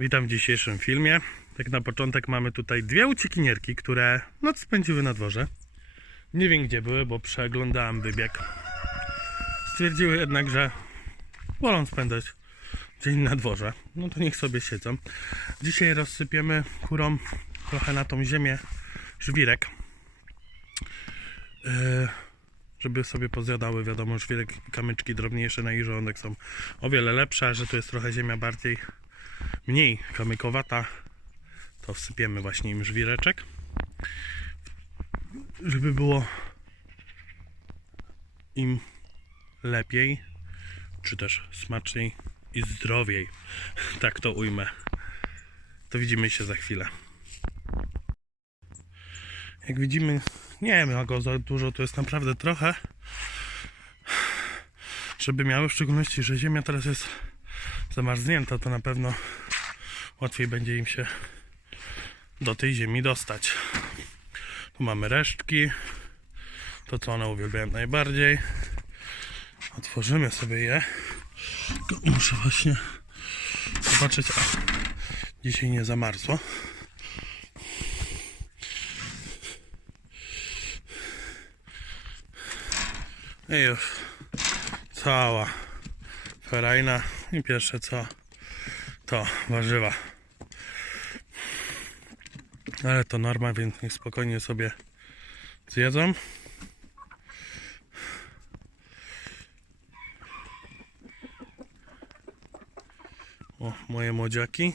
Witam w dzisiejszym filmie. Tak na początek mamy tutaj dwie uciekinierki, które noc spędziły na dworze. Nie wiem gdzie były, bo przeglądałem wybieg. Stwierdziły jednak, że wolą spędzać dzień na dworze. No to niech sobie siedzą. Dzisiaj rozsypiemy kurą trochę na tą ziemię żwirek. Yy, żeby sobie pozjadały, wiadomo, żwirek kamyczki drobniejsze na ich żołądek są o wiele lepsze, że tu jest trochę ziemia bardziej mniej kamykowata, to wsypiemy właśnie im żwireczek, żeby było im lepiej, czy też smaczniej i zdrowiej. Tak to ujmę. To widzimy się za chwilę. Jak widzimy, nie ma go za dużo, to jest naprawdę trochę. Żeby miały, w szczególności, że ziemia teraz jest zamarznięta, to na pewno łatwiej będzie im się do tej ziemi dostać. Tu mamy resztki, to co one uwielbiają najbardziej. Otworzymy sobie je. Muszę właśnie zobaczyć, a dzisiaj nie zamarzło. I już cała ferajna i pierwsze co to warzywa. Ale to norma, więc niech spokojnie sobie zjedzą. O, moje młodziaki.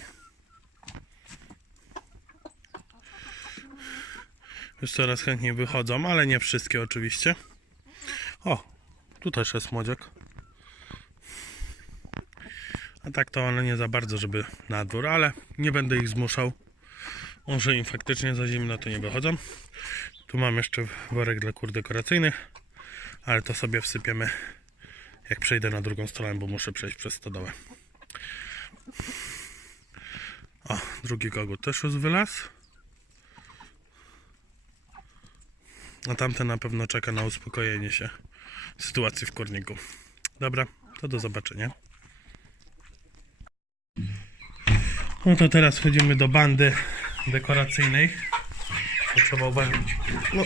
Już coraz chętniej wychodzą, ale nie wszystkie oczywiście. O, tu też jest młodziak. A tak to one nie za bardzo, żeby na dwór, ale nie będę ich zmuszał. Może im faktycznie za zimno to nie wychodzą. Tu mam jeszcze worek dla kur dekoracyjnych, ale to sobie wsypiemy jak przejdę na drugą stronę, bo muszę przejść przez stodołę. O, drugi kogut też już wylazł. A tamten na pewno czeka na uspokojenie się sytuacji w kurniku. Dobra, to do zobaczenia. No to teraz wchodzimy do bandy dekoracyjnej. Trzeba uważać. No.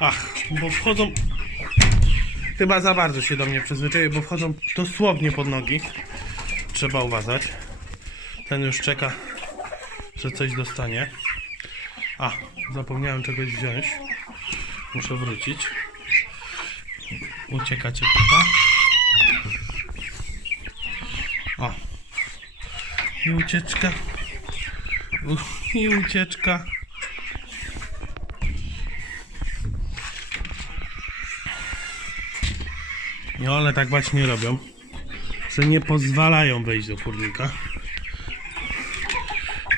Ach, bo wchodzą. Chyba za bardzo się do mnie przyzwyczaiły, bo wchodzą dosłownie pod nogi. Trzeba uważać. Ten już czeka, że coś dostanie. A, zapomniałem czegoś wziąć. Muszę wrócić. Ucieka ciepła. O, i ucieczka. I ucieczka. I one tak właśnie robią, że nie pozwalają wejść do kurnika.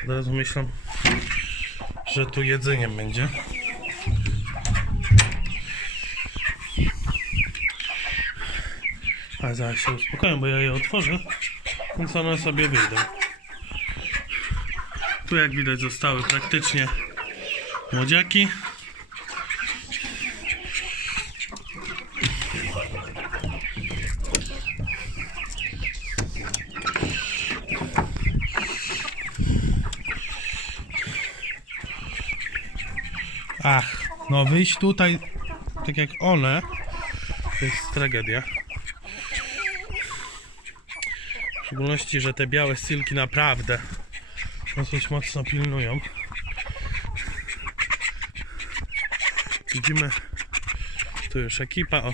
Od razu myślą, że tu jedzeniem będzie. Ale zaraz się uspokoją, bo ja je otworzę, więc one sobie wyjdą. Tu jak widać zostały praktycznie młodziaki. Ach, no wyjść tutaj tak jak one to jest tragedia. W szczególności, że te białe silki naprawdę dosyć mocno pilnują. Widzimy tu już ekipa, o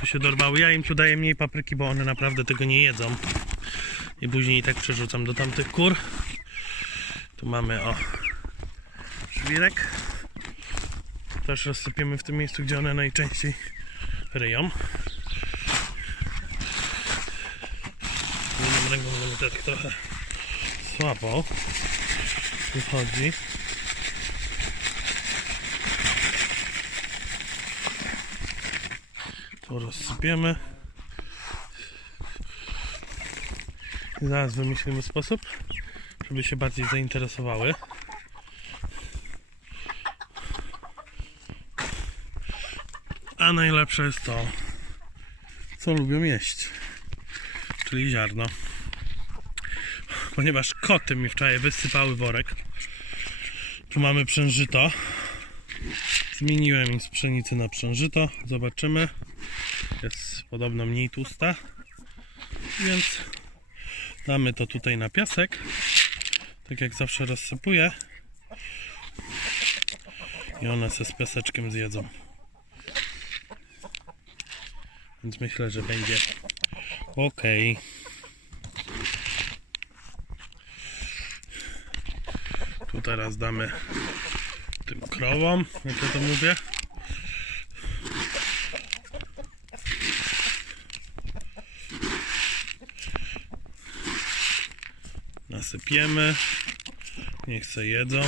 tu się dorwały. Ja im tu daję mniej papryki, bo one naprawdę tego nie jedzą. I później tak przerzucam do tamtych kur. Tu mamy o żwirek. Też rozsypiemy w tym miejscu, gdzie one najczęściej ryją. tak trochę słabo wychodzi. To rozsypiemy. I zaraz wymyślimy sposób, żeby się bardziej zainteresowały. A najlepsze jest to, co lubią jeść, czyli ziarno. Ponieważ koty mi wczoraj wysypały worek, tu mamy przężyto. Zmieniłem im z pszenicy na przężyto. Zobaczymy. Jest podobno mniej tłusta. Więc damy to tutaj na piasek. Tak jak zawsze rozsypuję. I one se z piaseczkiem zjedzą. Więc myślę, że będzie ok. Tu teraz damy tym krowom, jak ja to mówię. Nasypiemy. Niech se jedzą.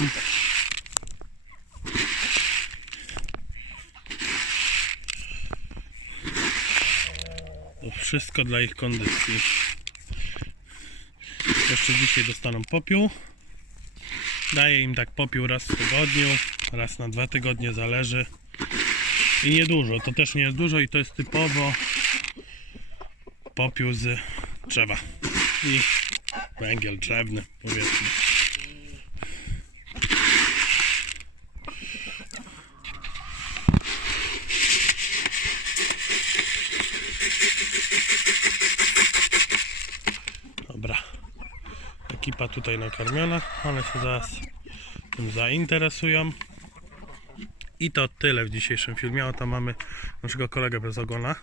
To wszystko dla ich kondycji. Jeszcze dzisiaj dostaną popiół. Daję im tak popiół raz w tygodniu, raz na dwa tygodnie, zależy. I niedużo, to też nie jest dużo i to jest typowo popiół z drzewa. I węgiel drzewny, powiedzmy. Dobra. Ekipa tutaj nakarmiona, one się zaraz tym zainteresują. I to tyle w dzisiejszym filmie. Oto mamy naszego kolegę bez ogona.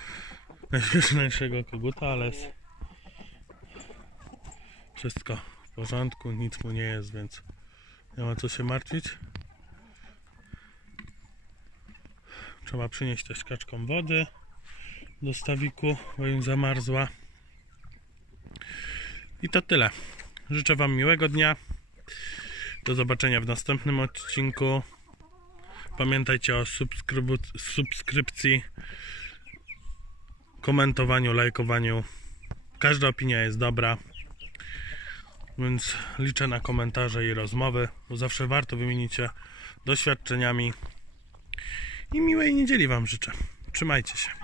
Najśmieszniejszego koguta, ale jest wszystko w porządku, nic mu nie jest, więc nie ma co się martwić. Trzeba przynieść też kaczką wody do stawiku, bo im zamarzła. I to tyle. Życzę Wam miłego dnia. Do zobaczenia w następnym odcinku. Pamiętajcie o subskrypcji, komentowaniu, lajkowaniu. Każda opinia jest dobra. Więc liczę na komentarze i rozmowy, bo zawsze warto wymienić się doświadczeniami. I miłej niedzieli Wam życzę. Trzymajcie się.